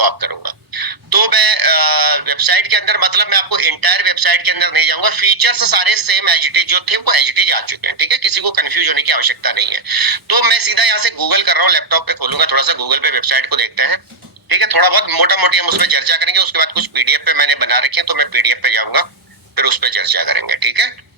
Follow up करूंगा। तो मैं वेबसाइट के अंदर, मतलब मैं आपको इंटायर वेबसाइट के अंदर नहीं जाऊंगा, फीचर्स सारे सेम एज इट इज जो थे वो एज इट इज आ चुके हैं, ठीक है, किसी को कंफ्यूज होने की आवश्यकता नहीं है। तो मैं सीधा यहाँ से गूगल कर रहा हूँ, लैपटॉप पे खोलूंगा, थोड़ा सा गूगल पे वेबसाइट को देखते हैं, ठीक है, थोड़ा बहुत मोटा मोटी हम उस पर चर्चा करेंगे, उसके बाद कुछ पीडीएफ पे मैंने बना रखी है तो मैं पीडीएफ पे जाऊंगा, फिर उस पर चर्चा करेंगे, ठीक है।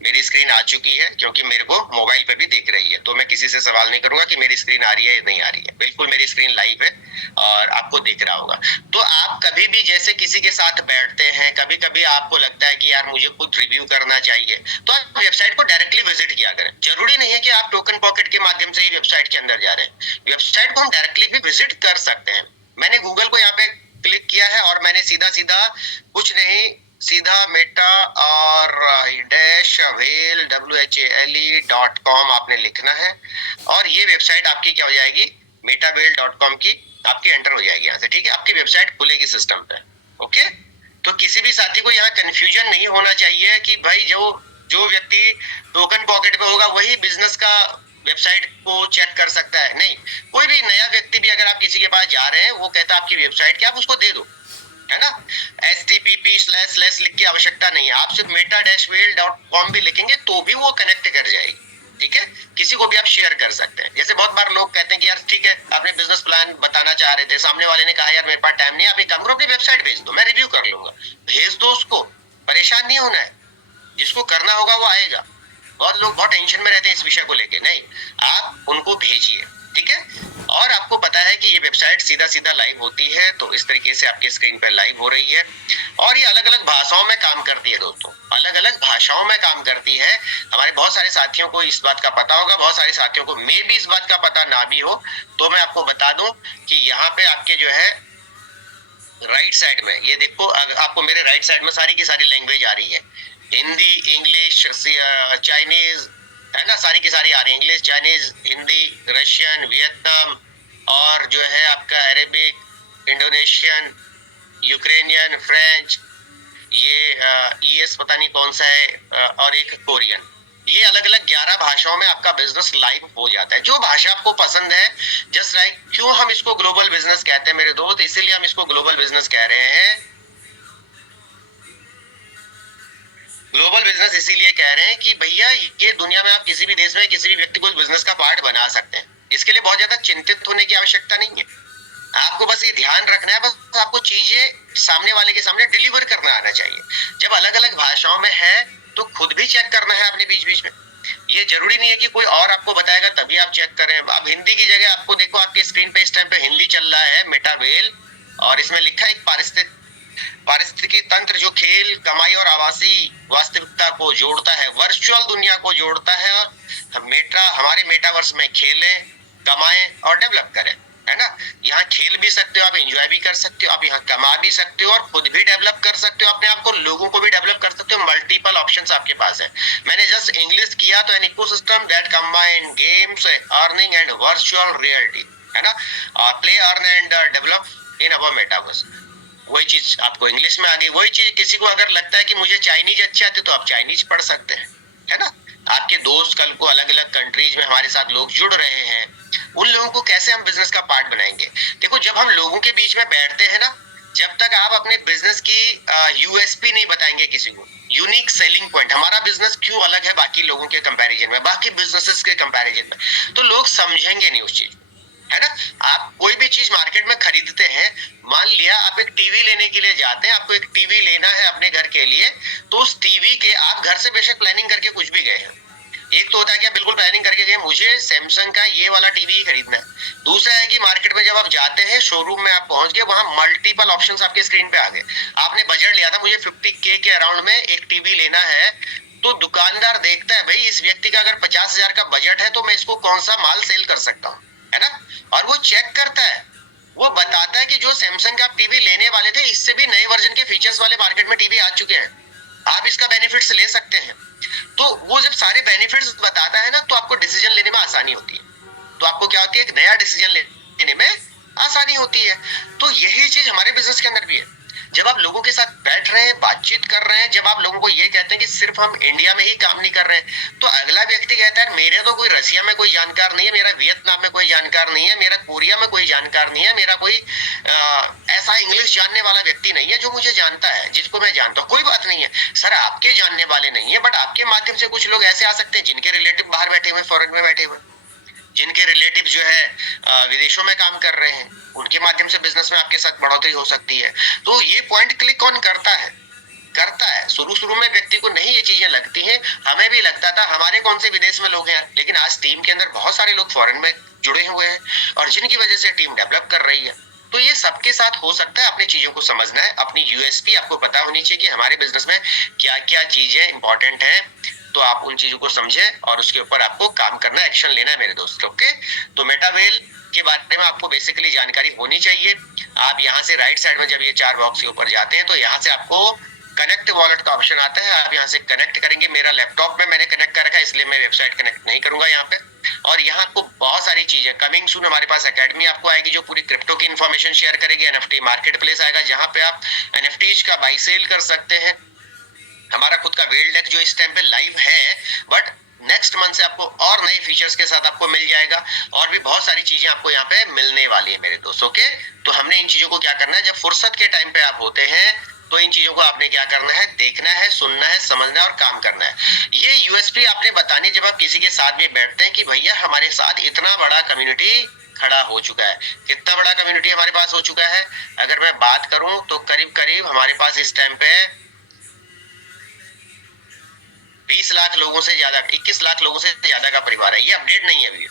मेरी स्क्रीन आ चुकी है क्योंकि मेरे को मोबाइल पे भी दिख रही है, तो मैं किसी से सवाल नहीं करूंगा कि मेरी स्क्रीन आ रही है या नहीं आ रही है, बिल्कुल मेरी स्क्रीन लाइव है और आपको दिख रहा होगा। तो आप कभी भी जैसे किसी के साथ बैठते हैं, कभी कभी आपको लगता है कि यार मुझे खुद रिव्यू करना चाहिए, तो आप वेबसाइट को डायरेक्टली विजिट किया करें। जरूरी नहीं है कि आप टोकन पॉकेट के माध्यम से ही वेबसाइट के अंदर जा रहे हैं, वेबसाइट को हम डायरेक्टली भी विजिट कर सकते हैं। मैंने गूगल को यहाँ पे क्लिक किया है और मैंने सीधा सीधा कुछ नहीं, सीधा मेटा और डैश व्हेल WHALE.com आपने लिखना है और ये वेबसाइट आपकी क्या हो जाएगी, metawhale.com की आपकी एंटर हो जाएगी यहाँ से, ठीक है, आपकी वेबसाइट खुलेगी सिस्टम पे। ओके, तो किसी भी साथी को यहाँ कंफ्यूजन नहीं होना चाहिए कि भाई जो व्यक्ति टोकन पॉकेट पे होगा वही बिजनेस का वेबसाइट को चेक कर सकता है, नहीं, कोई भी नया व्यक्ति भी अगर आप किसी के पास जा रहे हैं, वो कहता है आपकी वेबसाइट क्या, आप उसको दे दो, है ना, HTTP// लिख की आवश्यकता नहीं है, आप सिर्फ meta-whale.com भी लिखेंगे तो भी वो कनेक्ट कर जाएगी, ठीक है, किसी को भी आप शेयर कर सकते हैं। जैसे बहुत बार लोग कहते हैं कि यार ठीक है, आपने बिजनेस प्लान बताना चाह रहे थे, सामने वाले ने कहा यार मेरे पास टाइम नहीं, आप एक काम करो अपनी वेबसाइट भेज दो, मैं रिव्यू कर लूंगा, भेज दो उसको, परेशान नहीं होना है, जिसको करना होगा वो आएगा। बहुत लोग बहुत टेंशन में रहते हैं इस विषय को लेके, नहीं, आप उनको भेजिए, ठीक है। और आपको पता है कि ये वेबसाइट सीधा सीधा लाइव होती है, तो इस तरीके से आपके स्क्रीन पर लाइव हो रही है और ये अलग अलग भाषाओं में काम करती है दोस्तों, अलग अलग भाषाओं में काम करती है। हमारे बहुत सारे साथियों को इस बात का पता होगा, बहुत सारे साथियों को मे भी इस बात का पता ना भी हो, तो मैं आपको बता दूं कि यहाँ पे आपके जो है राइट साइड में, ये देखो आपको मेरे राइट साइड में सारी की सारी लैंग्वेज आ रही है, हिंदी, इंग्लिश, चाइनीज, है ना, सारी की सारी आ रही है, English, Chinese, Hindi, Russian, Vietnam और जो है आपका अरेबिक, इंडोनेशियन, यूक्रेनियन, फ्रेंच, ये ES पता नहीं कौन सा है, और एक कोरियन। ये अलग अलग 11 भाषाओं में आपका बिजनेस लाइव हो जाता है, जो भाषा आपको पसंद है। जस्ट लाइक क्यों हम इसको ग्लोबल बिजनेस कहते हैं मेरे दोस्त, इसीलिए हम इसको ग्लोबल बिजनेस कह रहे हैं, ग्लोबल बिजनेस इसीलिए कह रहे हैं कि भैया ये दुनिया में आप किसी भी देश में किसी भी व्यक्ति को बिजनेस का पार्ट बना सकते हैं, इसके लिए बहुत ज्यादा चिंतित होने की आवश्यकता नहीं है, आपको बस ये ध्यान रखना है, बस आपको चीजें सामने वाले के सामने डिलीवर करना आना चाहिए। जब अलग अलग भाषाओं में है तो खुद भी चेक करना है अपने बीच बीच में, ये जरूरी नहीं है कि कोई और आपको बताएगा तभी आप चेक करें। अब हिंदी की जगह आपको देखो आपकी स्क्रीन पे इस टाइम पे हिंदी चल रहा है, मेटावेल, और इसमें लिखा है एक पारिस्थितिकी तंत्र जो खेल, कमाई और आवासी वास्तविकता को जोड़ता है, वर्चुअल दुनिया को जोड़ता है, और हमारे मेटावर्स में खेलें, कमाएं और डेवलप करें, है ना। यहाँ खेल भी सकते हो आप, एंजॉय भी कर सकते हो आप, यहाँ कमा भी सकते हो और खुद भी डेवलप कर सकते हो अपने आप को, लोगों को भी डेवलप कर सकते हो, मल्टीपल ऑप्शंस आपके पास है। मैंने जस्ट इंग्लिश किया तो an ecosystem that combine games, earning and virtual reality, है ना, play, earn and develop in our metaverse, वही चीज आपको इंग्लिश में आ गई। वही चीज किसी को अगर लगता है कि मुझे चाइनीज अच्छे आते तो आप चाइनीज पढ़ सकते हैं, है ना। आपके दोस्त कल को अलग अलग कंट्रीज में हमारे साथ लोग जुड़ रहे हैं, उन लोगों को कैसे हम बिजनेस का पार्ट बनाएंगे। देखो जब हम लोगों के बीच में बैठते हैं ना, जब तक आप अपने बिजनेस की USP नहीं बताएंगे किसी को, यूनिक सेलिंग पॉइंट, हमारा बिजनेस क्यों अलग है बाकी लोगों के कंपैरिजन में, बाकी बिजनेसेस के कंपैरिजन में, तो लोग समझेंगे नहीं उस चीज, है ना। आप कोई भी चीज मार्केट में खरीदते हैं, मान लिया आप एक टीवी लेने के लिए जाते हैं, आपको एक टीवी लेना है अपने घर के लिए, तो उस टीवी के आप घर से बेशक प्लानिंग करके कुछ भी गए हैं, एक तो होता है कि आप बिल्कुल प्लानिंग करके गए मुझे सैमसंग का ये वाला टीवी ही खरीदना है, दूसरा है कि मार्केट में जब आप जाते हैं, शोरूम में आप पहुंच गए, वहां मल्टीपल ऑप्शंस आपके स्क्रीन पे आ गए, आपने बजट लिया था मुझे 50K के अराउंड में एक टीवी लेना है, तो दुकानदार देखता है भाई इस व्यक्ति का अगर 50,000 का बजट है तो मैं इसको कौन सा माल सेल कर सकता हूँ, है ना, और वो चेक करता है, वो बताता है कि जो सैमसंग का आप टीवी लेने वाले थे इससे भी नए वर्जन के फीचर्स वाले मार्केट में टीवी आ चुके हैं, आप इसका बेनिफिट्स ले सकते हैं। तो वो जब सारे बेनिफिट्स बताता है ना, तो आपको डिसीजन लेने में आसानी होती है, तो आपको क्या होती है, एक नया डिसीजन लेने में आसानी होती है। तो यही चीज हमारे बिजनेस के अंदर भी है। जब आप लोगों के साथ बैठ रहे हैं, बातचीत कर रहे हैं, जब आप लोगों को ये कहते हैं कि सिर्फ हम इंडिया में ही काम नहीं कर रहे हैं, तो अगला व्यक्ति कहता है मेरे तो कोई रसिया में कोई जानकार नहीं है, मेरा वियतनाम में कोई जानकार नहीं है, मेरा कोरिया में कोई जानकार नहीं है, मेरा कोई ऐसा इंग्लिश जानने वाला व्यक्ति नहीं है जो मुझे जानता है, जिसको मैं जानता हूँ। कोई बात नहीं है सर, आपके जानने वाले नहीं है, बट आपके माध्यम से कुछ लोग ऐसे आ सकते हैं जिनके रिलेटिव बाहर बैठे हुए, फॉरेन में बैठे हुए, जिनके रिलेटिव जो है विदेशों में काम कर रहे हैं, उनके माध्यम से बिजनेस में आपके साथ बढ़ोतरी हो सकती है। तो ये पॉइंट क्लिक कौन करता है? शुरू में व्यक्ति को नहीं ये चीजें लगती हैं, हमें भी लगता था, हमारे कौन से विदेश में लोग हैं, लेकिन आज टीम के अंदर बहुत सारे लोग फॉरेन में जुड़े हुए हैं और जिनकी वजह से टीम डेवलप कर रही है। तो ये सबके साथ हो सकता है, अपनी चीजों को समझना है, अपनी यूएसपी आपको पता होनी चाहिए कि हमारे बिजनेस में क्या क्या चीजें इंपॉर्टेंट है, तो आप उन चीजों को समझे और उसके ऊपर आपको काम करना, एक्शन लेना है मेरे दोस्त। ओके, तो मेटावेल के बारे में आपको बेसिकली जानकारी होनी चाहिए। आप यहाँ से राइट साइड में जब ये 4 बॉक्स के ऊपर जाते हैं तो यहाँ से आपको कनेक्ट वॉलेट का ऑप्शन आता है, आप यहाँ से कनेक्ट करेंगे। मेरा लैपटॉप में मैंने कनेक्ट कर रखा है, इसलिए मैं वेबसाइट कनेक्ट नहीं करूंगा यहाँ पे। और यहाँ आपको बहुत सारी चीजें कमिंग सून, हमारे पास एकेडमी आपको आएगी जो पूरी क्रिप्टो की इन्फॉर्मेशन शेयर करेगी। एनएफटी मार्केट प्लेस आएगा जहाँ पे आप एनएफटीज का बाई सेल कर सकते हैं। हमारा खुद का वेल्ड डेक जो इस टाइम पे लाइव है, बट नेक्स्ट मंथ से आपको और नए फीचर्स के साथ आपको मिल जाएगा और भी बहुत सारी चीजें आपको यहाँ पे मिलने वाली है मेरे दोस्त। ओके, तो हमने इन चीजों को क्या करना है, जब फुर्सत के टाइम पे आप होते हैं तो इन चीजों को आपने क्या करना है, देखना है, सुनना है, समझना है और काम करना है। ये यूएसपी आपने बतानी जब आप किसी के साथ भी बैठते हैं कि भैया हमारे साथ इतना बड़ा कम्युनिटी खड़ा हो चुका है। कितना बड़ा कम्युनिटी हमारे पास हो चुका है, अगर मैं बात करूं तो करीब करीब हमारे पास इस टाइम पे 20 लाख लोगों से ज्यादा, 21 लाख लोगों से ज्यादा का परिवार है। ये अपडेट नहीं है अभी,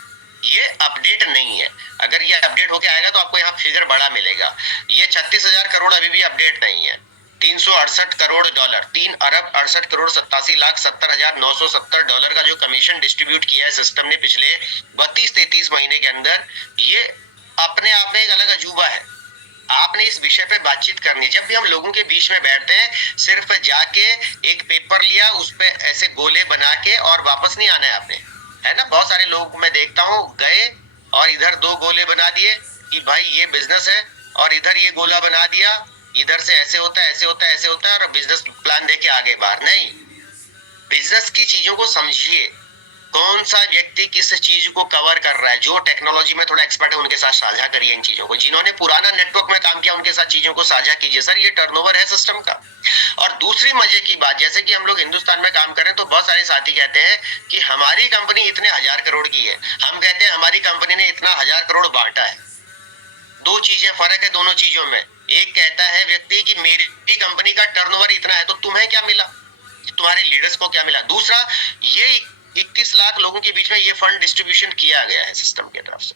ये अपडेट नहीं है। अगर ये अपडेट होके आएगा तो आपको यहाँ फिगर बड़ा मिलेगा। ये 36,000 करोड़ अभी भी अपडेट नहीं है। 368 करोड़ डॉलर, 3 अरब 68 करोड़ 87 लाख 70,970 डॉलर का जो कमीशन डिस्ट्रीब्यूट किया है सिस्टम ने पिछले 32-33 महीने के अंदर, ये अपने आप में एक अलग अजूबा है। आपने इस विषय पे बातचीत करनी। जब भी हम लोगों के बीच में बैठते हैं, सिर्फ जाके एक पेपर लिया, उस पे ऐसे गोले बना के और वापस नहीं आना है आपने, है ना। बहुत सारे लोग मैं देखता हूँ गए और इधर 2 गोले बना दिए कि भाई ये बिजनेस है, और इधर ये गोला बना दिया, इधर से ऐसे होता है, ऐसे होता है, ऐसे होता है, और बिजनेस प्लान देके आगे बाहर नहीं। बिजनेस की चीजों को समझिए, कौन सा व्यक्ति किस चीज को कवर कर रहा है। जो टेक्नोलॉजी में थोड़ा एक्सपर्ट है उनके साथ साझा करिए इन चीजों को। जिन्होंने पुराना नेटवर्क में काम किया उनके साथ चीजों को साझा कीजिए। सर ये टर्नओवर है सिस्टम का। और दूसरी मजे की बात, जैसे कि हम लोग हिंदुस्तान में काम करें तो बहुत सारे साथी कहते हैं कि हमारी कंपनी इतने 1000 करोड़ की है, हम कहते हैं हमारी कंपनी ने इतना 1000 करोड़ बांटा है। दो चीजें फर्क है दोनों चीजों में। एक कहता है व्यक्ति कि मेरी कंपनी का टर्नओवर इतना है, तो तुम्हें क्या मिला, तुम्हारे लीडर्स को क्या मिला। दूसरा, ये 21 लाख लोगों के बीच में ये फंड डिस्ट्रीब्यूशन किया गया है सिस्टम की तरफ से,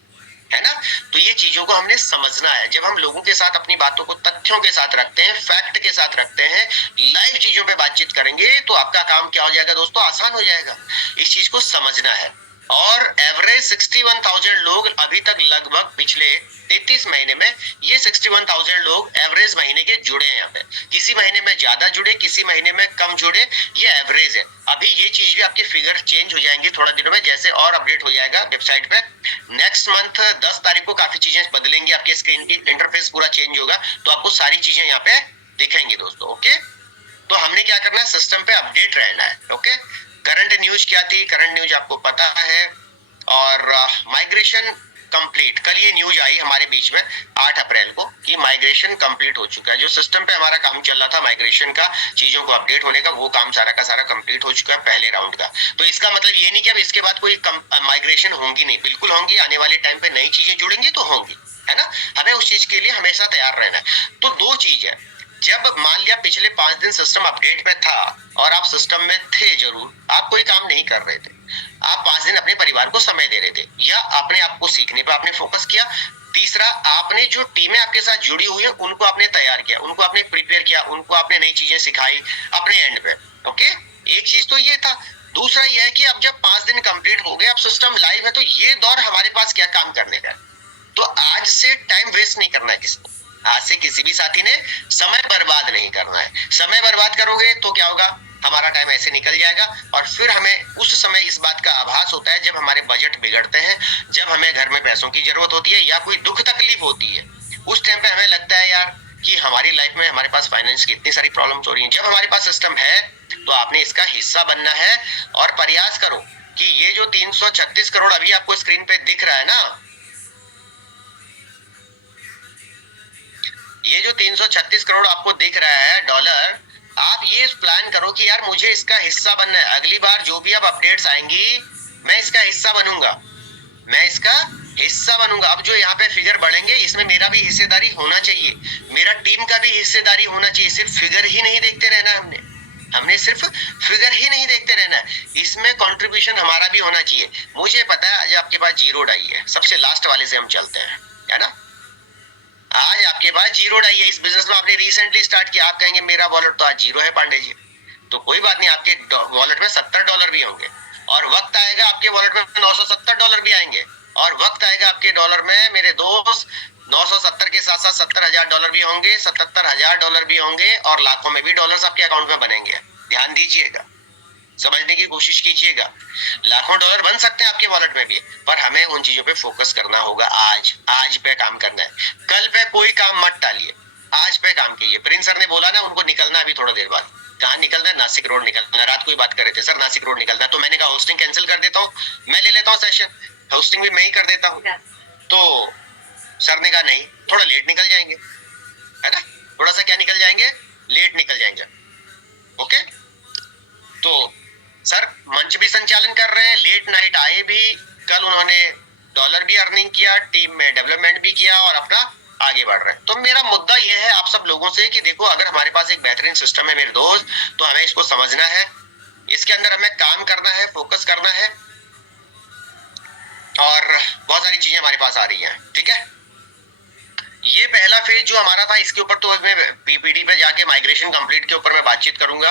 है ना। तो ये चीजों को हमने समझना है। जब हम लोगों के साथ अपनी बातों को तथ्यों के साथ रखते हैं, फैक्ट के साथ रखते हैं, लाइव चीजों पे बातचीत करेंगे, तो आपका काम क्या हो जाएगा दोस्तों, आसान हो जाएगा। इस चीज को समझना है। और एवरेज 61,000 लोग अभी तक लगभग पिछले 33 महीने में, ये 61,000 लोग एवरेज महीने के जुड़े हैं। यहाँ पे किसी महीने में ज्यादा जुड़े, किसी महीने में कम जुड़े, ये एवरेज है। अभी ये चीज भी आपके फिगर चेंज हो जाएंगी थोड़ा दिनों में, जैसे और अपडेट हो जाएगा वेबसाइट पे। नेक्स्ट मंथ 10 तारीख को काफी चीजें बदलेंगी, आपके स्क्रीन की इंटरफेस पूरा चेंज होगा, तो आपको सारी चीजें यहाँ पे दिखेंगी दोस्तों। ओके, तो हमने क्या करना है, सिस्टम पे अपडेट रहना है। ओके, करंट न्यूज क्या थी, करंट न्यूज आपको पता है। और माइग्रेशन कंप्लीट, कल ये न्यूज आई हमारे बीच में 8 अप्रैल को कि माइग्रेशन कंप्लीट हो चुका है। जो सिस्टम पे हमारा काम चल रहा था माइग्रेशन का, चीजों को अपडेट होने का, वो काम सारा का सारा कंप्लीट हो चुका है पहले राउंड का। तो इसका मतलब ये नहीं कि अब इसके बाद कोई माइग्रेशन होंगी नहीं, बिल्कुल होंगी। आने वाले टाइम पे नई चीजें जुड़ेंगी तो होंगी, है ना। हमें उस चीज के लिए हमेशा तैयार रहना है। तो दो चीज है, जब मान लिया पिछले 5 दिन सिस्टम अपडेट पे था और आप सिस्टम में थे, जरूर आप कोई काम नहीं कर रहे थे, आप 5 दिन अपने परिवार को समय दे रहे थे, या अपने आप को सीखने पे आपने फोकस किया। तीसरा, आपने जो टीमें आपके साथ जुड़ी हुई है उनको आपने तैयार किया, उनको आपने प्रिपेयर किया, उनको आपने नई चीजें सिखाई अपने एंड पे। ओके, एक चीज तो ये था। दूसरा यह है कि अब जब 5 दिन कंप्लीट हो गए, अब सिस्टम लाइव है, तो ये दौर हमारे पास क्या काम करने का। तो आज से टाइम वेस्ट नहीं करना है किसी, आज से किसी भी साथी ने समय बर्बाद नहीं करना है। समय बर्बाद करोगे तो क्या होगा, हमारा टाइम ऐसे निकल जाएगा और फिर हमें उस समय इस बात का आभास होता है जब हमारे बजट बिगड़ते हैं, जब हमें घर में पैसों की जरूरत होती है या कोई दुख तकलीफ होती है। उस टाइम पे हमें लगता है यार कि हमारी लाइफ में हमारे पास फाइनेंस की इतनी सारी प्रॉब्लम्स हो रही हैं। जब हमारे पास सिस्टम है तो आपने इसका हिस्सा बनना है और प्रयास करो कि ये जो 336 करोड़ अभी आपको स्क्रीन पे दिख रहा है ना, ये जो 336 करोड़ आपको दिख रहा है डॉलर, आप ये प्लान करो कि यार मुझे इसका हिस्सा बनना है। अगली बार जो भी अब अपडेट्स आएंगी मैं इसका हिस्सा बनूंगा, मैं इसका हिस्सा बनूंगा। अब जो यहाँ पे फिगर बढ़ेंगे इसमें मेरा भी हिस्सेदारी होना चाहिए, मेरा टीम का भी हिस्सेदारी होना चाहिए। सिर्फ फिगर ही नहीं देखते रहना, हमने सिर्फ फिगर ही नहीं देखते रहना, इसमें कंट्रीब्यूशन हमारा भी होना चाहिए। मुझे पता है आज आपके पास जीरो डाई है, सबसे लास्ट वाले से हम चलते हैं, है ना। आज आपके पास जीरो डाई है, इस बिजनेस में आपने रिसेंटली स्टार्ट किया। आप कहेंगे मेरा वॉलेट तो आज जीरो है पांडे जी, तो कोई बात नहीं, आपके वॉलेट में $70 भी होंगे और वक्त आएगा आपके वॉलेट में $970 भी आएंगे और वक्त आएगा आपके डॉलर में मेरे दोस्त 970 के साथ साथ $70,000 भी होंगे, $77,000 भी होंगे और लाखों में भी डॉलर्स आपके अकाउंट में बनेंगे। ध्यान दीजिएगा, समझने की कोशिश कीजिएगा। लाखों डॉलर बन सकते हैं आपके वॉलेट में भी, पर हमें उन चीजों पे फोकस करना होगा। आज पे काम करना है, कल पे कोई काम मत टालिए, आज पे काम कीजिए। प्रिंस सर ने बोला ना उनको निकलना अभी थोड़ा देर बाद, कहाँ निकलना है? नासिक रोड निकलना। रात को ही बात कर रहे थे सर नासिक रोड निकलना, तो मैंने कहा होस्टिंग कैंसिल कर देता हूँ, मैं ले लेता हूँ सेशन, होस्टिंग भी मैं ही कर देता हूँ। तो सर ने कहा नहीं, थोड़ा लेट निकल जाएंगे, है ना, थोड़ा सा क्या निकल जाएंगे, लेट निकल जाएंगे। ओके, तो सर मंच भी संचालन कर रहे हैं, लेट नाइट आए भी, कल उन्होंने डॉलर भी अर्निंग किया, टीम में डेवलपमेंट भी किया और अपना आगे बढ़ रहे हैं। तो मेरा मुद्दा यह है आप सब लोगों से कि देखो अगर हमारे पास एक बेहतरीन सिस्टम है मेरे दोस्त, तो हमें इसको समझना है, इसके अंदर हमें काम करना है, फोकस करना है और बहुत सारी चीजें हमारे पास आ रही हैं। ठीक है, ये पहला फेज जो हमारा था, इसके ऊपर तो मैं पीपीटी पे जाके माइग्रेशन कंप्लीट के ऊपर मैं बातचीत करूंगा,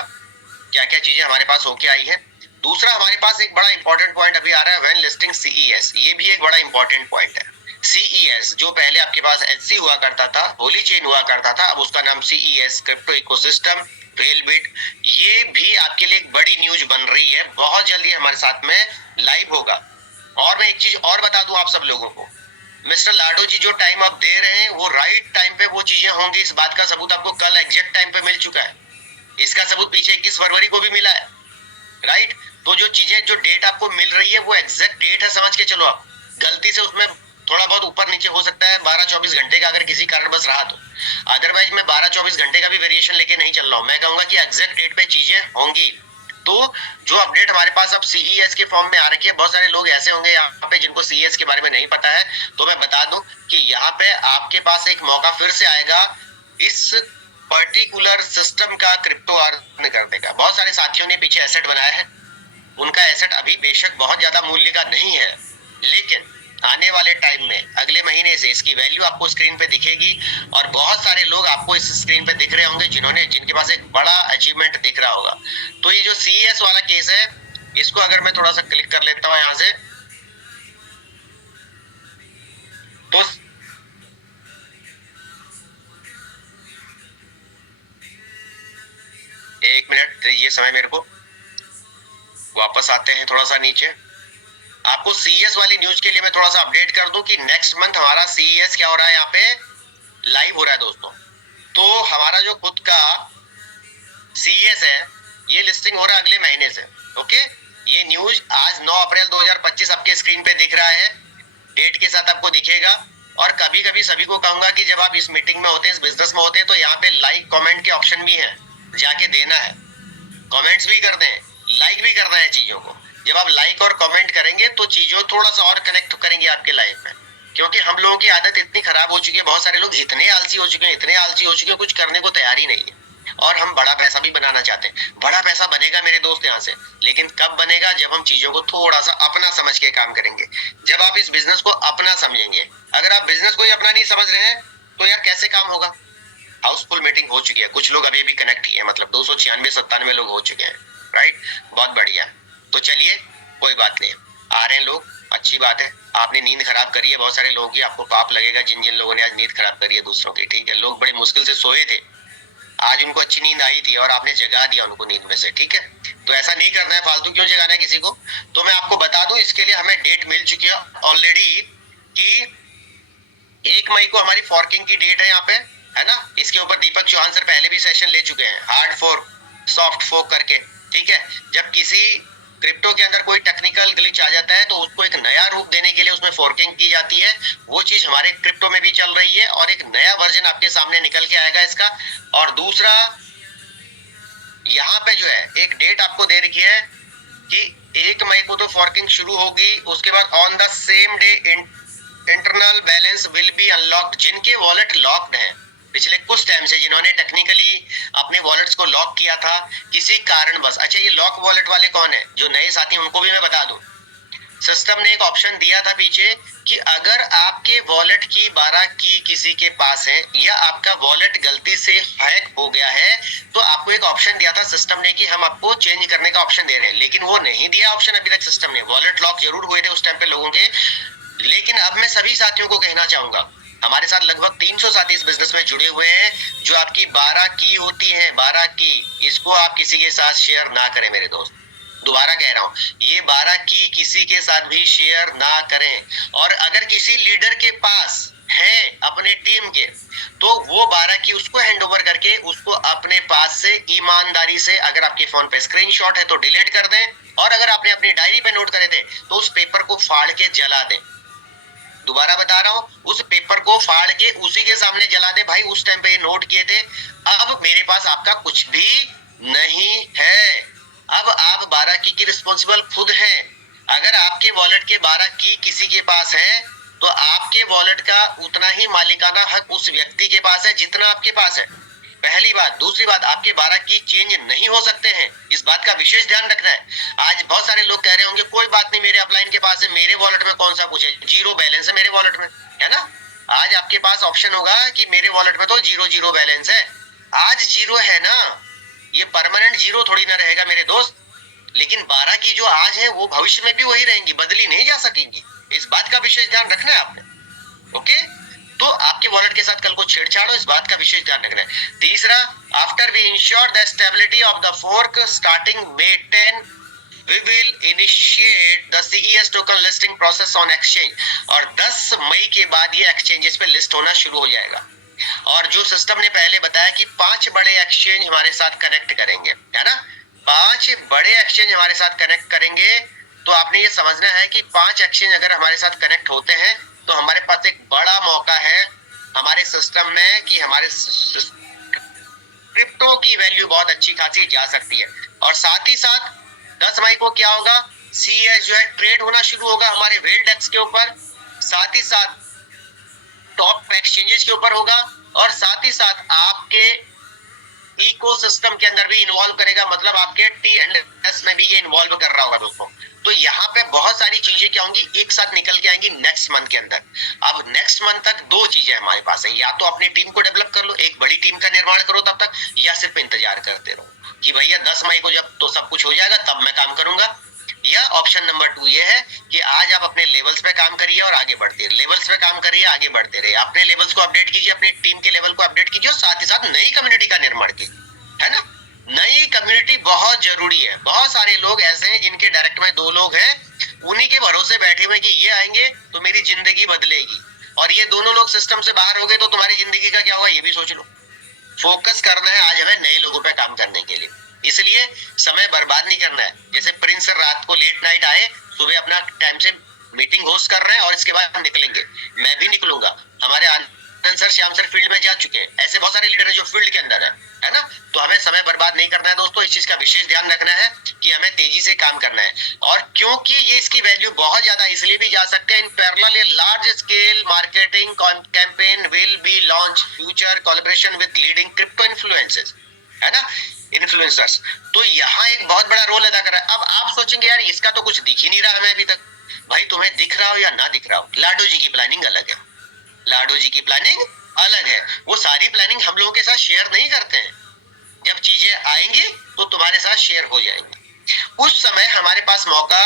क्या क्या चीजें हमारे पास होके आई है। दूसरा हमारे पास एक बड़ा इंपॉर्टेंट पॉइंट अभी आ रहा है, व्हेन लिस्टिंग सीईएस, ये भी एक बड़ा इंपॉर्टेंट पॉइंट है। सीईएस जो पहले आपके पास एचसी हुआ करता था, होली चेन हुआ करता था, अब उसका नाम सीईएस क्रिप्टो इकोसिस्टम रेलबिट, ये भी आपके लिए एक बड़ी न्यूज बन रही है, बहुत जल्दी हमारे साथ में लाइव होगा। और मैं एक चीज और बता दूं आप सब लोगों को, मिस्टर लाडो जी जो टाइम आप दे रहे हैं वो राइट टाइम पे वो चीजें होंगी, इस बात का सबूत आपको कल एग्जैक्ट टाइम पे मिल चुका है। इसका सबूत पीछे 21 फरवरी को भी मिला है, राइट। तो जो चीजें जो डेट आपको मिल रही है वो एग्जैक्ट डेट है, समझ के चलो। आप गलती से उसमें थोड़ा बहुत ऊपर नीचे हो सकता है 12-24 घंटे का, अगर किसी कारण बस रहा तो, अदरवाइज मैं 12-24 घंटे का भी वेरिएशन लेके नहीं चल रहा हूँ। मैं कहूंगा कि एग्जैक्ट डेट पे चीजें होंगी। तो जो अपडेट हमारे पास अब सीईएस के फॉर्म में आ रखी है, बहुत सारे लोग ऐसे होंगे यहाँ पे जिनको सीईएस के बारे में नहीं पता है, तो मैं बता दूं कि यहाँ पे आपके पास एक मौका फिर से आएगा इस पर्टिकुलर सिस्टम का क्रिप्टो अर्न करने का। बहुत सारे साथियों ने पीछे एसेट बनाया है, उनका एसेट अभी बेशक बहुत ज्यादा मूल्य का नहीं है, लेकिन आने वाले टाइम में अगले महीने से इसकी वैल्यू आपको स्क्रीन पे दिखेगी और बहुत सारे लोग आपको इस स्क्रीन पे दिख रहे होंगे जिनके पास एक बड़ा अचीवमेंट दिख रहा होगा। तो ये जो सीईएस वाला केस है, इसको अगर मैं थोड़ा सा क्लिक कर लेता हूं यहां से, तो एक मिनट दीजिए समय मेरे को, वापस आते हैं थोड़ा सा नीचे। आपको सीईएस वाली न्यूज के लिए मैं थोड़ा सा अपडेट कर दूं कि नेक्स्ट मंथ हमारा सीईएस क्या हो रहा है, यहाँ पे लाइव हो रहा है दोस्तों। तो हमारा जो खुद का सीईएस है ये लिस्टिंग हो रहा है अगले महीने से। ओके, ये न्यूज आज 9 अप्रैल 2025 आपके स्क्रीन पे दिख रहा है, डेट के साथ आपको दिखेगा। और कभी कभी सभी को कहूंगा कि जब आप इस मीटिंग में होते हैं, इस बिजनेस में होते हैं, तो यहाँ पे लाइक कमेंट के ऑप्शन भी है, जाके देना है, कमेंट्स भी कर दें, लाइक भी करना है चीजों को। जब आप लाइक और कमेंट करेंगे तो चीजों थोड़ा सा और कनेक्ट करेंगे आपके लाइफ में, क्योंकि हम लोगों की आदत इतनी खराब हो चुकी है, बहुत सारे लोग इतने आलसी हो चुके हैं, इतने आलसी हो चुके हैं, कुछ करने को तैयार ही नहीं है। और हम बड़ा पैसा भी बनाना चाहते हैं, बड़ा पैसा बनेगा मेरे दोस्त यहाँ से, लेकिन कब बनेगा? जब हम चीजों को थोड़ा सा अपना समझ के काम करेंगे, जब आप इस बिजनेस को अपना समझेंगे। अगर आप बिजनेस को ही अपना नहीं समझ रहे हैं तो यार कैसे काम होगा? हाउसफुल मीटिंग हो चुकी है, कुछ लोग अभी भी कनेक्ट किए, मतलब 296-97 लोग हो चुके हैं, राइट, बहुत बढ़िया। तो चलिए कोई बात नहीं, आ रहे हैं लोग, अच्छी बात है। आपने नींद खराब करी है बहुत सारे लोगों की, आपको पाप लगेगा जिन जिन लोगों ने आज नींद खराब करी है दूसरों की, ठीक है। लोग बड़ी मुश्किल से सोए थे, आज उनको अच्छी नींद आई थी और आपने जगा दिया उनको नींद में से, ठीक है। तो ऐसा नहीं करना है, फालतू क्यों जगाना है किसी को। तो मैं आपको बता दूं, इसके लिए हमें डेट मिल चुकी है ऑलरेडी कि 1 मई को हमारी फॉर्किंग की डेट है यहाँ पे, है ना। इसके ऊपर दीपक चौहान सर पहले भी सेशन ले चुके हैं, हार्ड फोर्क, सॉफ्ट फोर्क करके, ठीक है। जब किसी क्रिप्टो के अंदर कोई टेक्निकल ग्लिच आ जाता है तो उसको एक नया रूप देने के लिए उसमें फोर्किंग की जाती है। वो चीज हमारे क्रिप्टो में भी चल रही है और एक नया वर्जन आपके सामने निकल के आएगा इसका। और दूसरा, यहाँ पे जो है एक डेट आपको दे रखी है कि 1 मई को तो फॉर्किंग शुरू होगी, उसके बाद on the same day internal balance will be unlocked. जिनके वॉलेट लॉक्ड हैं पिछले कुछ टाइम से, जिन्होंने टेक्निकली अपने वॉलेट्स को लॉक किया था किसी कारण बस, अच्छा ये लॉक वॉलेट वाले कौन है, जो नए साथी उनको भी मैं बता दूं, सिस्टम ने एक ऑप्शन दिया था पीछे कि अगर आपके वॉलेट की 12 की किसी के पास है या आपका वॉलेट गलती से हैक हो गया है तो आपको एक ऑप्शन दिया था सिस्टम ने कि हम आपको चेंज करने का ऑप्शन दे रहे हैं, लेकिन वो नहीं दिया ऑप्शन अभी तक सिस्टम ने। वॉलेट लॉक जरूर हुए थे उस टाइम पे लोगों के, लेकिन अब मैं सभी साथियों को कहना चाहूंगा, हमारे साथ लगभग 300 साथी इस बिजनेस में जुड़े हुए हैं, जो आपकी 12 की होती है, 12 की, इसको आप किसी के साथ शेयर ना करें मेरे दोस्त। दोबारा कह रहा हूं, ये 12 की किसी के साथ भी शेयर ना करें। और अगर किसी लीडर के पास है अपने टीम के, तो वो 12 की उसको हैंड ओवर करके उसको अपने पास से ईमानदारी से, अगर आपके फोन पे स्क्रीनशॉट है तो डिलीट कर दें, और अगर आपने अपनी डायरी पे नोट करे थे तो उस पेपर को फाड़ के जला दें। दोबारा बता रहा हूं, उस पेपर को फाड़ के उसी के सामने जला दे, भाई उस टाइम पे नोट किए थे, अब मेरे पास आपका कुछ भी नहीं है। अब आप 12 की रिस्पॉन्सिबल खुद हैं। अगर आपके वॉलेट के 12 की किसी के पास है तो आपके वॉलेट का उतना ही मालिकाना हक उस व्यक्ति के पास है जितना आपके पास है, पहली बात। दूसरी बात, आपके 12 की चेंज नहीं हो सकते हैं, इस बात का विशेष ध्यान रखना है। आज बहुत सारे लोग कह रहे होंगे कोई बात नहीं, मेरे अपलाइन के पास है, मेरे वॉलेट में कौन सा कुछ है, जीरो बैलेंस है मेरे वॉलेट में, है ना। आज आपके पास ऑप्शन होगा कि मेरे वॉलेट में तो जीरो बैलेंस है। आज जीरो है ना, ये परमानेंट जीरो थोड़ी ना रहेगा मेरे दोस्त, लेकिन 12 की जो आज है वो भविष्य में भी वही रहेंगी, बदली नहीं जा सकेंगी। इस बात का विशेष ध्यान रखना है आपने, ओके। तो आपके वॉलेट के साथ कल को छेड़छाड़ हो, इस बात का विशेष ध्यान रखना है। तीसरा, after we ensure the stability of the fork starting May 10 we will initiate the CES token listing process on exchange। और 10 मई के बाद ये एक्सचेंजेस पे लिस्ट होना शुरू हो जाएगा। और जो सिस्टम ने पहले बताया कि 5 बड़े एक्सचेंज हमारे साथ कनेक्ट करेंगे, है ना, 5 बड़े एक्सचेंज हमारे साथ कनेक्ट करेंगे, तो आपने ये समझना है कि 5 एक्सचेंज अगर हमारे साथ कनेक्ट होते हैं तो हमारे पास एक बड़ा मौका है हमारे सिस्टम में कि हमारे क्रिप्टो की वैल्यू बहुत अच्छी खासी जा सकती है। और साथ ही साथ 10 मई को क्या होगा, सीएस जो है ट्रेड होना शुरू होगा हमारे वेल्डेक्स के ऊपर, साथ ही साथ टॉप एक्सचेंजेस के ऊपर होगा, और साथ ही साथ आपके इकोसिस्टम के अंदर भी इन्वॉल्व करेगा, मतलब आपके T&S में भी ये इन्वॉल्व कर रहा होगा दोस्तों। तो यहाँ पे बहुत सारी चीजें क्या होंगी, एक साथ निकल के आएंगी नेक्स्ट मंथ के अंदर। अब नेक्स्ट मंथ तक 2 चीजें हमारे पास है, या तो अपनी टीम को डेवलप कर लो, एक बड़ी टीम का निर्माण करो तब तक, या सिर्फ इंतजार करते रहो कि भैया 10 मई को जब तो सब कुछ हो जाएगा तब मैं काम करूंगा। या ऑप्शन नंबर 2 ये है कि आज आप अपने लेवल्स पे काम करिए और आगे बढ़ते रहिए, लेवल्स पे काम करिए, आगे बढ़ते रहिए, अपने लेवल्स को अपडेट कीजिए, अपनी टीम के लेवल को अपडेट कीजिए, और साथ ही साथ नई कम्युनिटी का निर्माण कीजिए, है ना। नई कम्युनिटी बहुत जरूरी है। बहुत सारे लोग ऐसे हैं जिनके डायरेक्ट में 2 लोग हैं, उन्हीं के भरोसे बैठे हुए कि ये आएंगे तो मेरी जिंदगी बदलेगी, और ये दोनों लोग सिस्टम से बाहर हो गए तो तुम्हारी जिंदगी का क्या होगा ये भी सोच लो। फोकस करना है आज हमें नए लोगों पे काम करने के लिए, इसलिए समय बर्बाद नहीं करना है। जैसे प्रिंस सर रात को लेट नाइट आए, सुबह अपना टाइम से मीटिंग होस्ट कर रहे हैं और इसके बाद हम निकलेंगे, मैं भी निकलूंगा, हमारे आनंद सर, श्याम सर फील्ड में जा चुके हैं, ऐसे बहुत सारे लीडर हैं जो फील्ड के अंदर है ना। तो हमें समय बर्बाद नहीं करना है दोस्तों, इस चीज का विशेष ध्यान रखना है कि हमें तेजी से काम करना है। और क्योंकि ये इसकी वैल्यू बहुत ज्यादा इसलिए भी जा सकते हैं, in parallel a large scale marketing campaign will be launch future collaboration with leading crypto influencers, है ना, इन्फ्लुएंसर्स। तो यहाँ एक बहुत बड़ा रोल अदा कर रहा है। अब आप सोचेंगे यार इसका तो कुछ दिख ही नहीं रहा हमें अभी तक। भाई तुम्हें दिख रहा हो या ना दिख रहा हो, लाडो जी की प्लानिंग अलग है, लाडो जी की प्लानिंग अलग है। वो सारी प्लानिंग हम लोगों के साथ शेयर नहीं करते हैं, जब चीजें आएंगी तो तुम्हारे साथ शेयर हो जाएंगी। उस समय हमारे पास मौका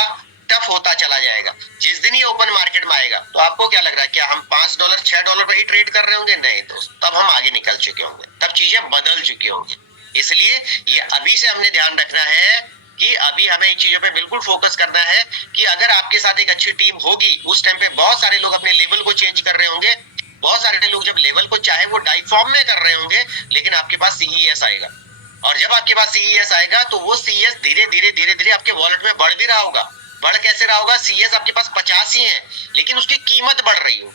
टफ होता चला जाएगा। जिस दिन ये ओपन मार्केट में आएगा तो आपको क्या लग रहा है, क्या हम $5 $6 पर ही ट्रेड कर रहे होंगे? नहीं दोस्त, तब हम आगे निकल चुके होंगे, तब चीजें बदल चुकी होंगी। इसलिए ये अभी से हमने ध्यान रखना है कि अभी हमें इन चीजों पे बिल्कुल फोकस करना है कि अगर आपके साथ एक अच्छी टीम होगी, उस टाइम पे बहुत सारे लोग अपने लेवल को चेंज कर रहे होंगे, बहुत सारे लोग जब लेवल को चाहे वो डाई फॉर्म में कर रहे होंगे, लेकिन आपके पास सीईएस आएगा, और जब आपके पास सीईएस आएगा तो वो सीईएस धीरे धीरे धीरे धीरे आपके वॉलेट में बढ़ भी रहा होगा। बढ़ कैसे रहा होगा? सीईएस आपके पास 50 ही है, लेकिन उसकी कीमत बढ़ रही हो।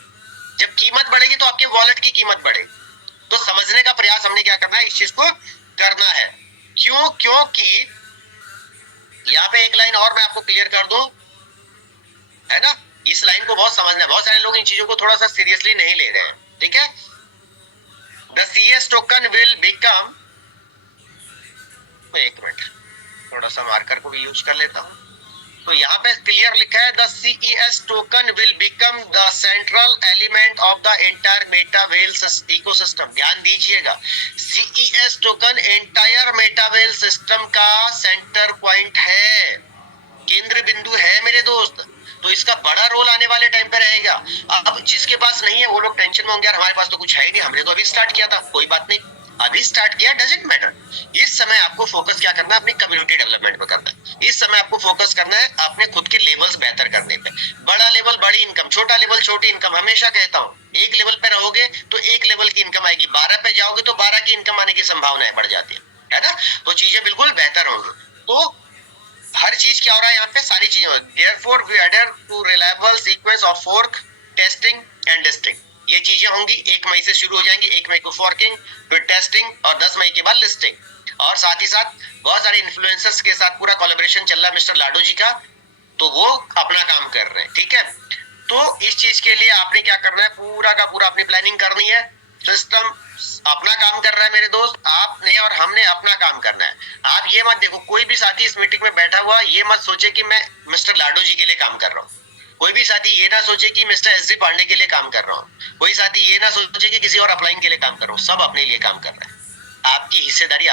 जब कीमत बढ़ेगी तो आपके वॉलेट की कीमत बढ़ेगी। तो समझने का प्रयास हमने क्या करना है, इस चीज को करना है। क्यों? क्योंकि यहाँ पे एक लाइन और मैं आपको क्लियर कर दूं, है ना, इस लाइन को बहुत समझना है। बहुत सारे लोग इन चीजों को थोड़ा सा सीरियसली नहीं ले रहे हैं, ठीक है। The CS token will become, एक मिनट थोड़ा सा मार्कर को भी यूज कर लेता हूं। तो यहाँ पे क्लियर लिखा है, the CES token will become the central element of the entire Metavel ecosystem. ध्यान दीजिएगा, CES token entire Metavel system का सेंटर पॉइंट है, केंद्र बिंदु है मेरे दोस्त। तो इसका बड़ा रोल आने वाले टाइम पे रहेगा। अब जिसके पास नहीं है वो लोग टेंशन में होंगे, यार हमारे पास तो कुछ है ही नहीं, हमने तो अभी स्टार्ट किया था। कोई बात नहीं, अभी स्टार्ट किया, डजंट मैटर। इस समय आपको फोकस क्या करना है? अपनी कम्युनिटी डेवलपमेंट पे करना है। इस समय आपको फोकस करना है अपने खुद के लेवल्स बेहतर करने पे। बड़ा लेवल बड़ी इनकम, छोटा लेवल छोटी इनकम। हमेशा कहता हूँ, एक लेवल पे रहोगे तो एक लेवल की इनकम आएगी, 12 पे जाओगे तो 12 की इनकम आने की संभावना बढ़ जाती है ना। तो चीजें बिल्कुल बेहतर होंगी। तो हर चीज क्या हो रहा है यहाँ पे, सारी चीजें। Therefore we adhere to reliable sequence of fork, testing and listing। ये चीजें होंगी, 1 मई से शुरू हो जाएंगी। 1 मई को फॉर्किंग, फिर टेस्टिंग और 10 मई के बाद लिस्टिंग। और साथ ही साथ बहुत सारे इन्फ्लुएंसर्स के साथ पूरा कोलैबोरेशन चल रहा है मिस्टर लाडो जी का, तो वो अपना काम कर रहे हैं, ठीक है। तो इस चीज के लिए आपने क्या करना है, पूरा का पूरा अपनी प्लानिंग करनी है। सिस्टम अपना काम कर रहा है मेरे दोस्त, आपने और हमने अपना काम करना है। आप ये मत देखो, कोई भी साथी इस मीटिंग में बैठा हुआ ये मत सोचे कि मैं मिस्टर लाडो जी के लिए काम कर रहा हूँ। कोई भी साथी ये ना सोचे कि मिस्टर एस जी पांडे के लिए काम कर रहा हूँ। कोई साथी ये ना सोचे कि किसी और अपलाइन के लिए काम कर रहा हूँ। सब अपने लिए काम कर रहा है। आपकी हिस्सेदारी